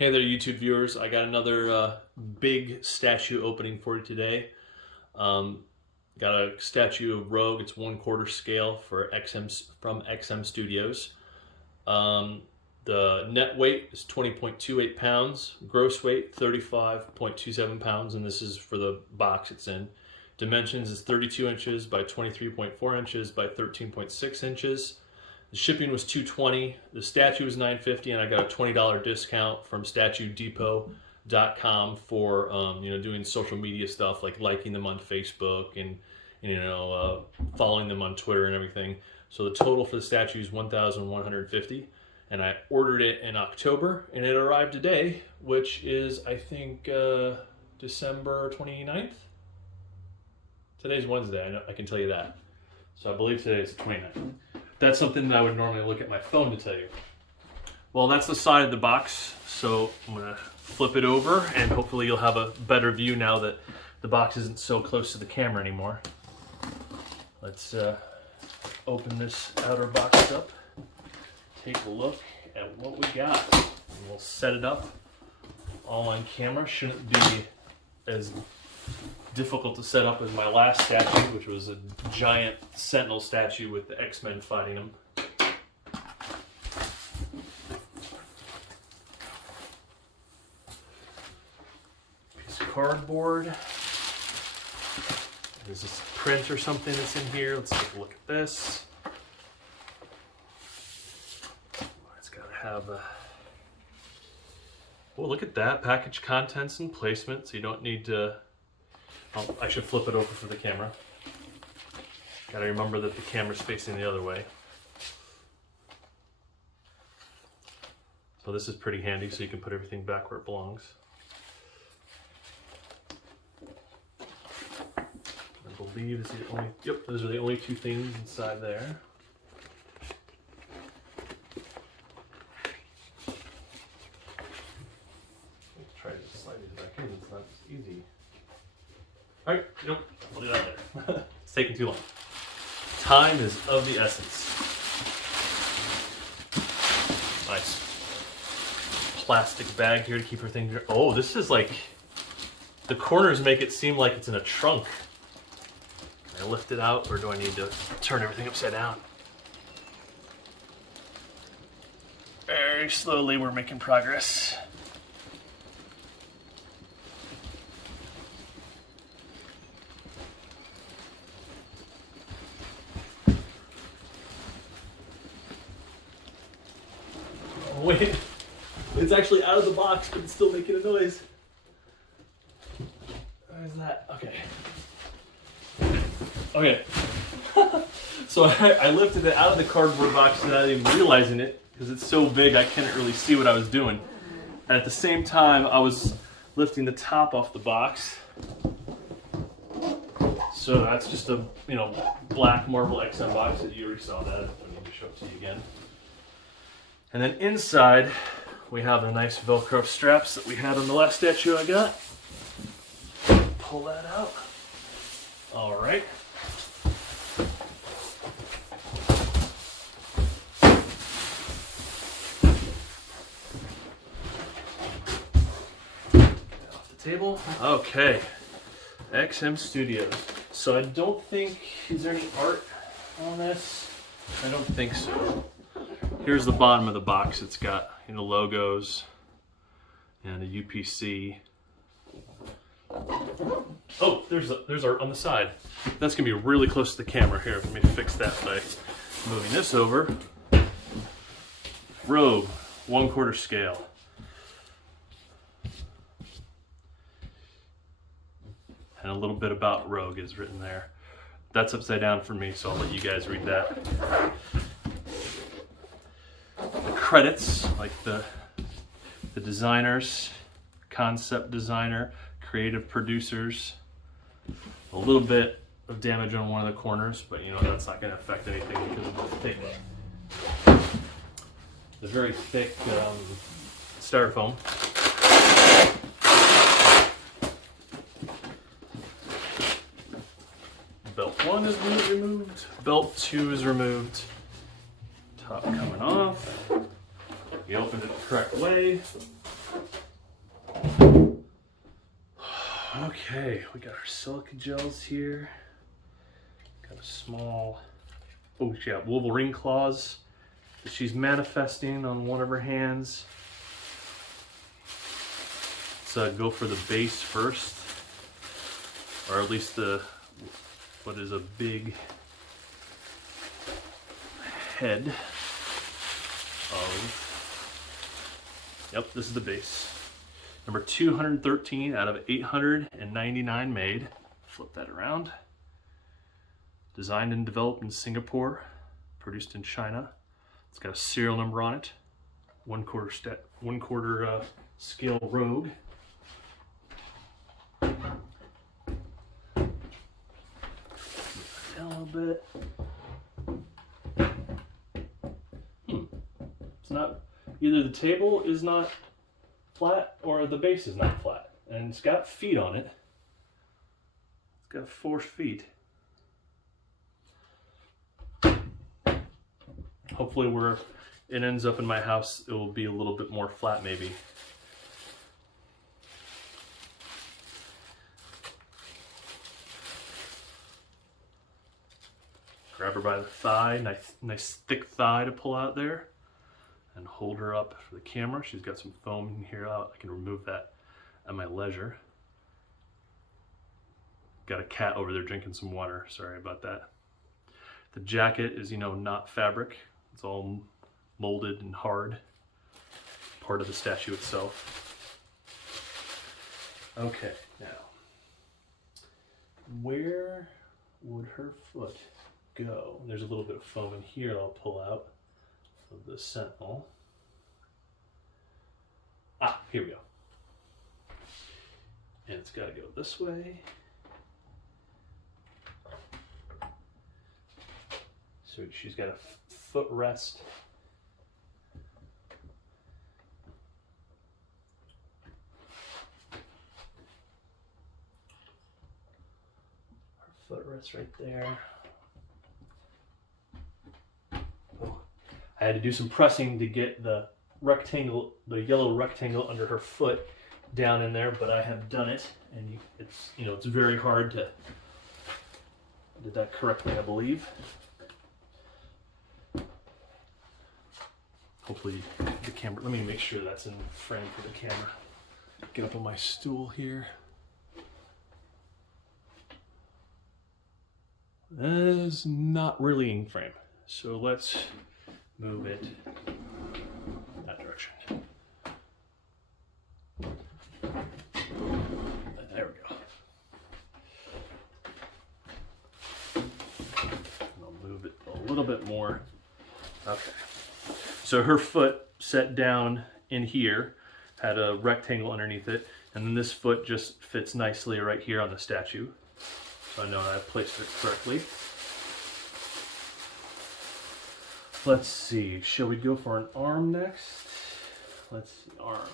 Hey there, YouTube viewers. I got another big statue opening for you today. Got a statue of Rogue. It's 1/4 scale for from XM Studios. The net weight is 20.28 pounds. Gross weight 35.27 pounds, and this is for the box it's in. Dimensions is 32 inches by 23.4 inches by 13.6 inches. The shipping was $220. The statue was $950, and I got a $20 discount from StatueDepot.com for doing social media stuff like liking them on Facebook and following them on Twitter and everything. So the total for the statue is $1,150, and I ordered it in October, and it arrived today, which is I think December 29th. Today's Wednesday. I can tell you that. So I believe today is the 29th. That's something that I would normally look at my phone to tell you. Well, that's the side of the box, so I'm going to flip it over, and hopefully you'll have a better view now that the box isn't so close to the camera anymore. Let's open this outer box up, take a look at what we got, and we'll set it up all on camera. Shouldn't be as difficult to set up as my last statue, which was a giant Sentinel statue with the X-Men fighting him. Piece of cardboard. There's this print or something that's in here. Let's take a look at this. It's got to have a... Oh, look at that. Package contents and placement, so you don't need to... Oh, I should flip it over for the camera. Gotta remember that the camera's facing the other way. So this is pretty handy, so you can put everything back where it belongs. I believe this is the only, yep, those are the only two things inside there. Let's try to slide these back in, it's not easy. Alright, nope, we'll do that later. It's taking too long. Time is of the essence. Nice plastic bag here to keep everything. Oh, this is like, the corners make it seem like it's in a trunk. Can I lift it out, or do I need to turn everything upside down? Very slowly, we're making progress. Wait, it's actually out of the box, but it's still making a noise. Where's that? Okay. Okay. So I lifted it out of the cardboard box without even realizing it, because it's so big I couldn't really see what I was doing. And at the same time, I was lifting the top off the box. So that's just a black marble XM box that you already saw that. I don't need to show it to you again. And then inside, we have the nice Velcro straps that we had on the last statue I got. Pull that out. All right. Get off the table. Okay. XM Studios. So I don't think, is there any art on this? I don't think so. Here's the bottom of the box. It's got logos and a UPC. Oh, there's art on the side. That's gonna be really close to the camera. Here, let me fix that by moving this over. Rogue, 1/4 scale. And a little bit about Rogue is written there. That's upside down for me, so I'll let you guys read that. The credits, like the designers, concept designer, creative producers. A little bit of damage on one of the corners, but that's not going to affect anything because of the very thick styrofoam. Belt 1 is removed. Belt 2 is removed. Top coming off. You opened it the correct way. Okay, we got our silica gels here. Got a small, oh, she got Wolverine claws that she's manifesting on one of her hands. Let's go for the base first, or at least the, what is a big head of, yep, this is the base. Number 213 out of 899 made. Flip that around. Designed and developed in Singapore, produced in China. It's got a serial number on it. 1/4 scale Rogue. A little bit. It's not, either the table is not flat or the base is not flat, and it's got feet on it. It's got 4 feet. Hopefully where it ends up in my house, it will be a little bit more flat maybe. Grab her by the thigh, nice thick thigh to pull out there, and hold her up for the camera. She's got some foam in here. I can remove that at my leisure. Got a cat over there drinking some water. Sorry about that. The jacket is, you know, not fabric. It's all molded and hard. Part of the statue itself. Okay, now, where would her foot go? There's a little bit of foam in here I'll pull out of the Sentinel. Ah, here we go. And it's got to go this way. So she's got a footrest. Her footrest right there. Oh. I had to do some pressing to get the rectangle, the yellow rectangle under her foot down in there, but I have done it, and it's, you know, it's very hard to, I did that correctly, I believe. Hopefully the camera, let me make sure that's in frame for the camera. Get up on my stool here. That is not really in frame. So let's move it that direction. There we go. I'll move it a little bit more. Okay. So her foot set down in here, had a rectangle underneath it, and then this foot just fits nicely right here on the statue. So I know I placed it correctly. Let's see, shall we go for an arm next? Let's see, arm.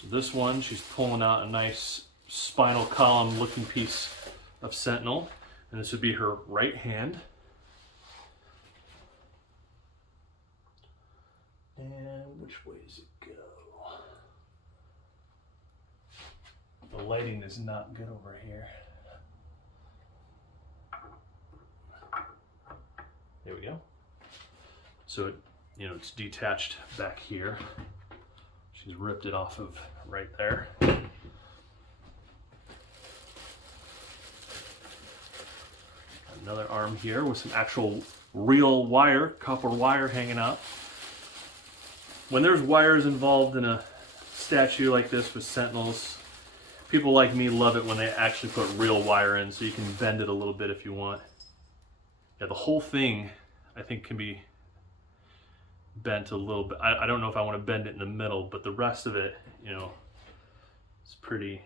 So this one, she's pulling out a nice spinal column looking piece of Sentinel, and this would be her right hand. And which way does it go? The lighting is not good over here. There we go. So it, you know, it's detached back here. She's ripped it off of right there. Another arm here with some actual real wire, copper wire hanging out. When there's wires involved in a statue like this with Sentinels, people like me love it when they actually put real wire in, so you can bend it a little bit if you want. Yeah, the whole thing, I think, can be bent a little bit. I don't know if I want to bend it in the middle, but the rest of it, you know, it's pretty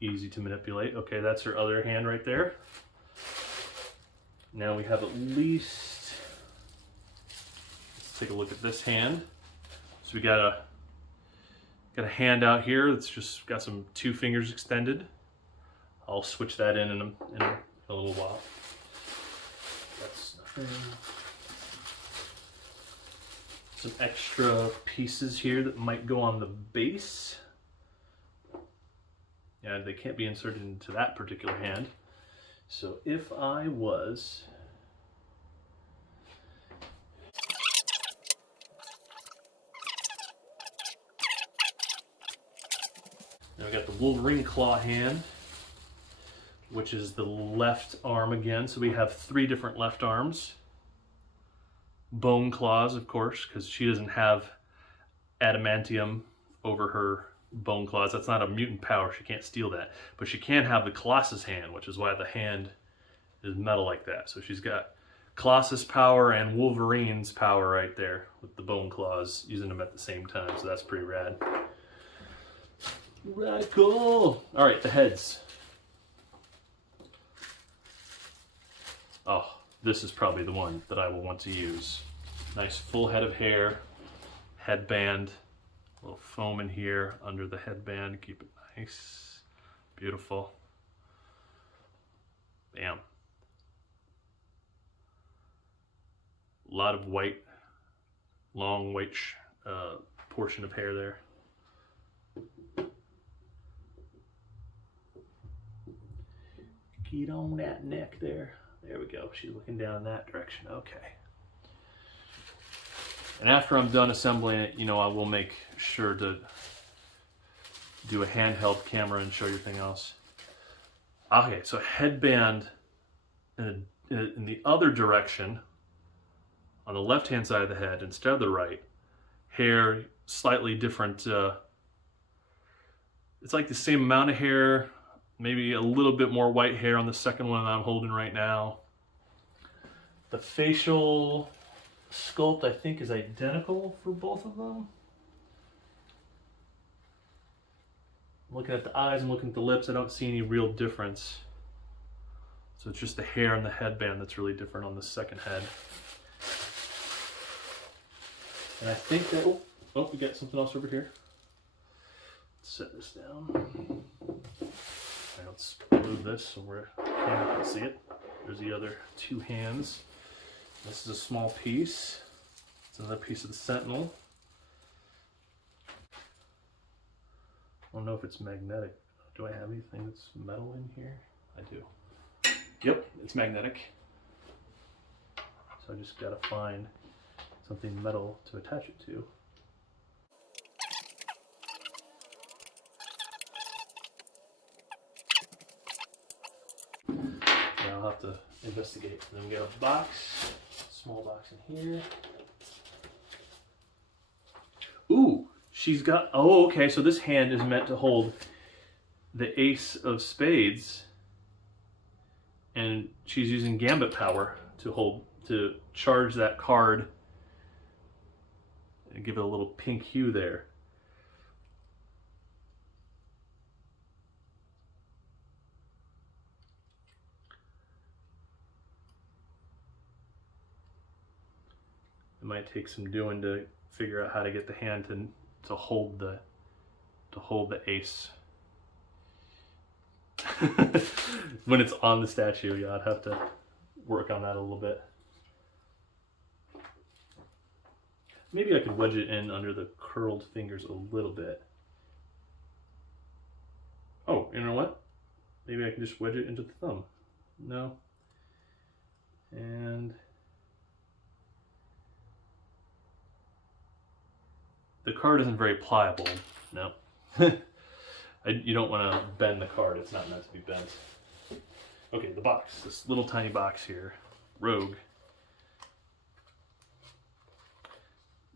easy to manipulate. Okay, that's her other hand right there. Now we have at least, let's take a look at this hand. So we got a hand out here that's just got some 2 fingers extended. I'll switch that in a little while. That's nothing. some extra pieces here that might go on the base. Yeah, they can't be inserted into that particular hand. So if I was... Now we got the Wolverine claw hand, which is the left arm again. So we have 3 different left arms. Bone claws, of course, because she doesn't have adamantium over her bone claws. That's not a mutant power. She can't steal that. But she can have the Colossus hand, which is why the hand is metal like that. So she's got Colossus power and Wolverine's power right there with the bone claws, using them at the same time. So that's pretty rad. Right, cool. All right, the heads. Oh, this is probably the one that I will want to use. Nice full head of hair, headband, a little foam in here under the headband, keep it nice, beautiful. Bam. A lot of white, long white portion of hair there. Get on that neck there. There we go. She's looking down in that direction. Okay. And after I'm done assembling it, you know, I will make sure to do a handheld camera and show you everything else. Okay, so headband in the other direction, on the left-hand side of the head instead of the right. Hair, slightly different. It's like the same amount of hair, maybe a little bit more white hair on the second one that I'm holding right now. The facial sculpt, I think, is identical for both of them. I'm looking at the eyes, I'm looking at the lips, I don't see any real difference. So it's just the hair and the headband that's really different on the second head. And I think that, oh, we got something else over here. Let's set this down. All right, let's move this so we're camera can see it. There's the other 2 hands. This is a small piece. It's another piece of the Sentinel. I don't know if it's magnetic. Do I have anything that's metal in here? I do. Yep, it's magnetic. So I just gotta find something metal to attach it to. Yeah, I'll have to investigate. And then we got a box, small box in here. Ooh, she's got, oh, okay, so this hand is meant to hold the Ace of Spades, and she's using Gambit power to charge that card and give it a little pink hue there. It might take some doing to figure out how to get the hand to hold the ace. When it's on the statue, yeah, I'd have to work on that a little bit. Maybe I could wedge it in under the curled fingers a little bit. Oh, you know what? Maybe I can just wedge it into the thumb. No. And the card isn't very pliable. No. You don't want to bend the card. It's not meant to be bent. Okay, the box. This little tiny box here. Rogue.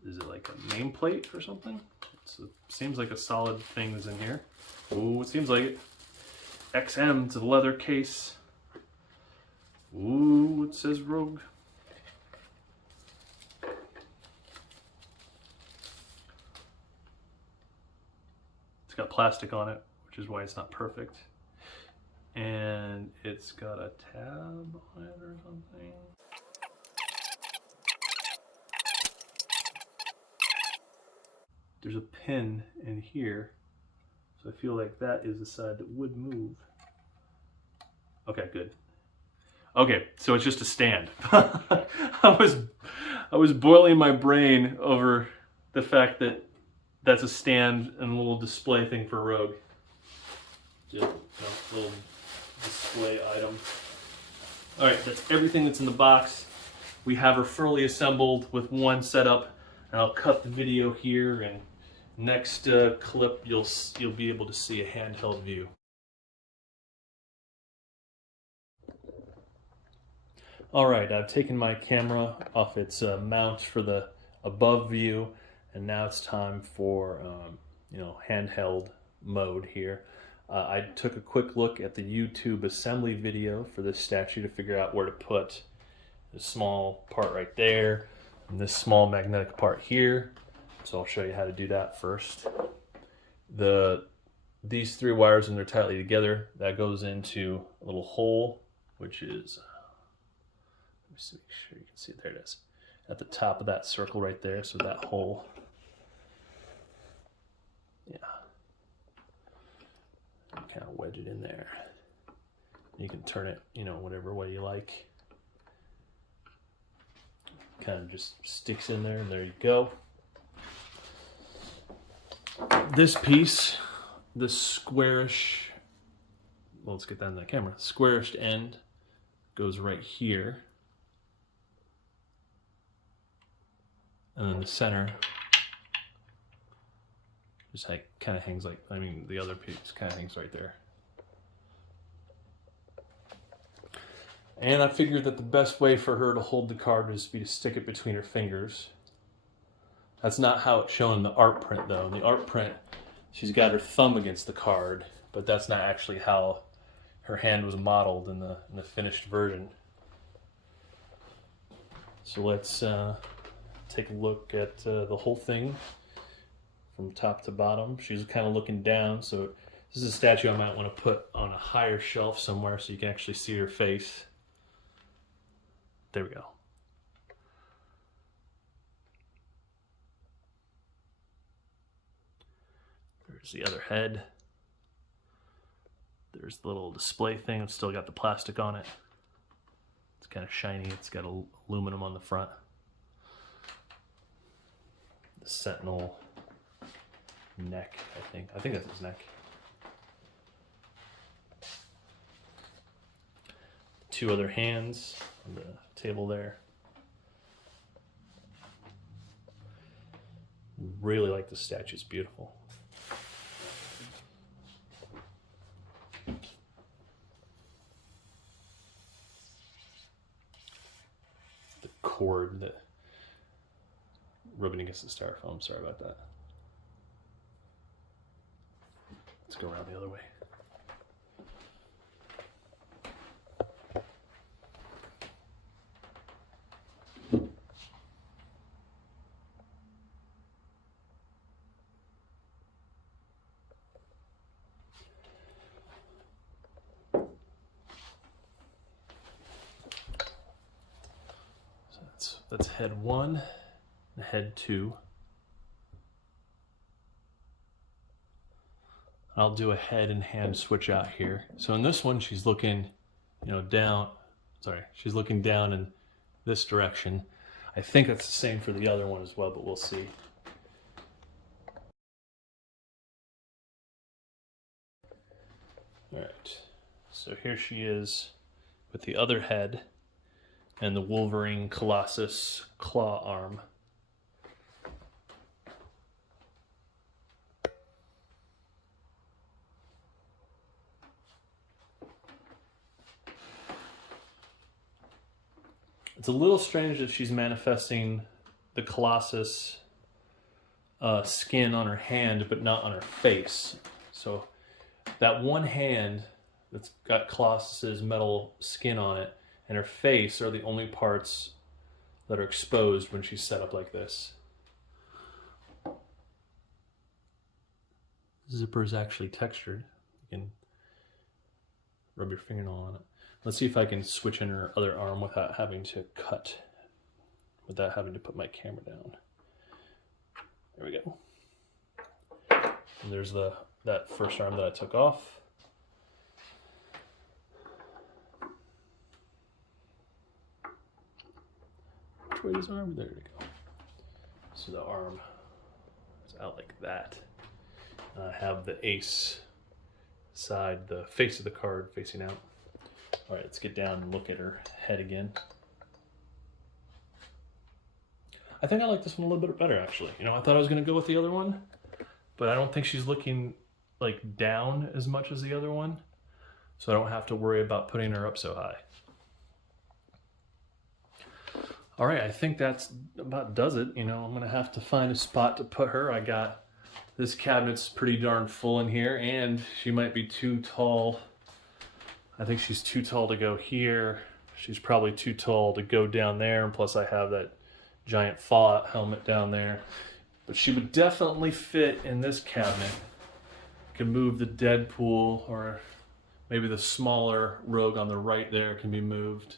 Is it like a nameplate or something? It seems like a solid thing is in here. Ooh, it seems like it. XM to the leather case. Ooh, it says Rogue. It's got plastic on it, which is why it's not perfect. And it's got a tab on it or something. There's a pin in here, so I feel like that is the side that would move. Okay, good. Okay, so it's just a stand. I I was boiling my brain over the fact that that's a stand and a little display thing for Rogue. Just a little display item. All right, that's everything that's in the box. We have her fully assembled with one setup, and I'll cut the video here, and next clip you'll be able to see a handheld view. All right, I've taken my camera off its mount for the above view, and now it's time for handheld mode here. I took a quick look at the YouTube assembly video for this statue to figure out where to put this small part right there and this small magnetic part here. So I'll show you how to do that first. These three wires, when they're tightly together, that goes into a little hole, which is, let me see, make sure you can see, there it is, at the top of that circle right there. So that hole, yeah, kind of wedge it in there. You can turn it, whatever way you like. Kind of just sticks in there, and there you go. This piece, the squarish, well, let's get that in the camera. Squarish end goes right here. And then the center just kind of hangs like, the other piece kind of hangs right there. And I figured that the best way for her to hold the card would be to stick it between her fingers. That's not how it's shown in the art print, though. In the art print, she's got her thumb against the card, but that's not actually how her hand was modeled in the finished version. So let's take a look at the whole thing from top to bottom. She's kind of looking down, so this is a statue I might want to put on a higher shelf somewhere so you can actually see her face. There we go. There's the other head. There's the little display thing. It's still got the plastic on it. It's kind of shiny. It's got aluminum on the front. The Sentinel neck, I think that's his neck. Two other hands on the table there. Really like the statue. It's beautiful. The cord that rubbing against the styrofoam. Sorry about that. Let's go around the other way. So that's head one and head two. I'll do a head and hand switch out here. So in this one, she's looking, down. Sorry, she's looking down in this direction. I think that's the same for the other one as well, but we'll see. All right, so here she is with the other head and the Wolverine Colossus claw arm. It's a little strange that she's manifesting the Colossus skin on her hand, but not on her face. So that one hand that's got Colossus's metal skin on it and her face are the only parts that are exposed when she's set up like this. The zipper is actually textured. You can rub your fingernail on it. Let's see if I can switch in her other arm without having to cut, without having to put my camera down. There we go. And there's that first arm that I took off. way his arm? There we go. So the arm is out like that. I have the ace side, the face of the card facing out. All right, let's get down and look at her head again. I think I like this one a little bit better, actually. You know, I thought I was going to go with the other one, but I don't think she's looking like down as much as the other one, so I don't have to worry about putting her up so high. All right, I think that's about does it. You know, I'm going to have to find a spot to put her. I got this cabinet's pretty darn full in here, and she might be too tall. I think she's too tall to go here. She's probably too tall to go down there, and plus I have that giant Fallout helmet down there. But she would definitely fit in this cabinet. You can move the Deadpool, or maybe the smaller Rogue on the right there can be moved.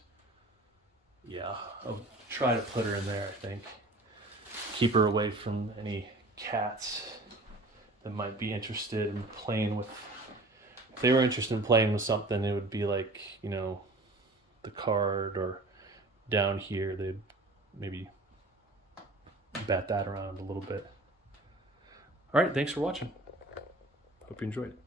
Yeah, I'll try to put her in there, I think. Keep her away from any cats that might be interested in playing with. If they were interested in playing with something, it would be like, you know, the card, or down here, they'd maybe bat that around a little bit. All right, thanks for watching. Hope you enjoyed it.